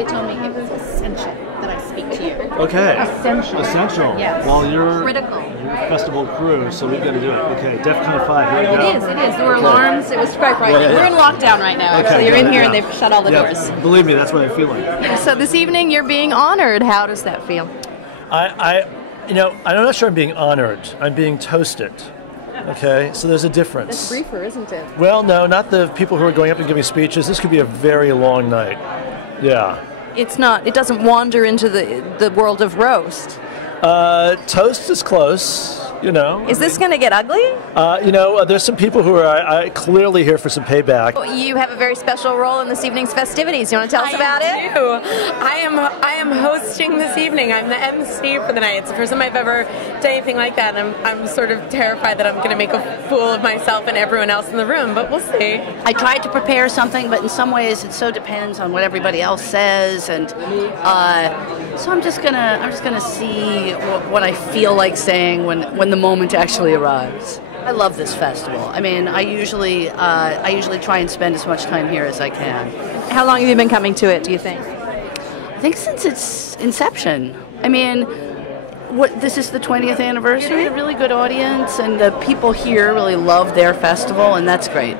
they told me it was essential that I speak to you. Okay. Essential. Essential. Yes. Well, you're Critical. festival crew, so we've got to do it. Okay, DEFCON 5, here we go. It is. There were alarms. It was quite frightening. Yeah. We're in lockdown right now. Okay, Actually, you're in got it, here yeah. and they've shut all the Yeah, doors. believe me, that's what I feel like. So this evening you're being honored. How does that feel? I'm not sure I'm being honored. I'm being toasted. Okay, so there's a difference. That's briefer, isn't it? Well, no, not the people who are going up and giving speeches. This could be a very long night. Yeah. It's not. It doesn't wander into the world of roast. Toast is close, you know. Is this going to get ugly? There's some people who are clearly here for some payback. You have a very special role in this evening's festivities. You want to tell us about it? I am hosting this evening. I'm the MC for the night. It's the first time I've ever done anything like that. And I'm sort of terrified that I'm going to make a fool of myself and everyone else in the room, but we'll see. I tried to prepare something, but in some ways it so depends on what everybody else says, and so I'm just gonna see what I feel like saying when the moment actually arrives. I love this festival. I mean, I usually try and spend as much time here as I can. How long have you been coming to it, do you think? I think since its inception. I mean, this is the 20th anniversary. A really good audience, and the people here really love their festival, and that's great.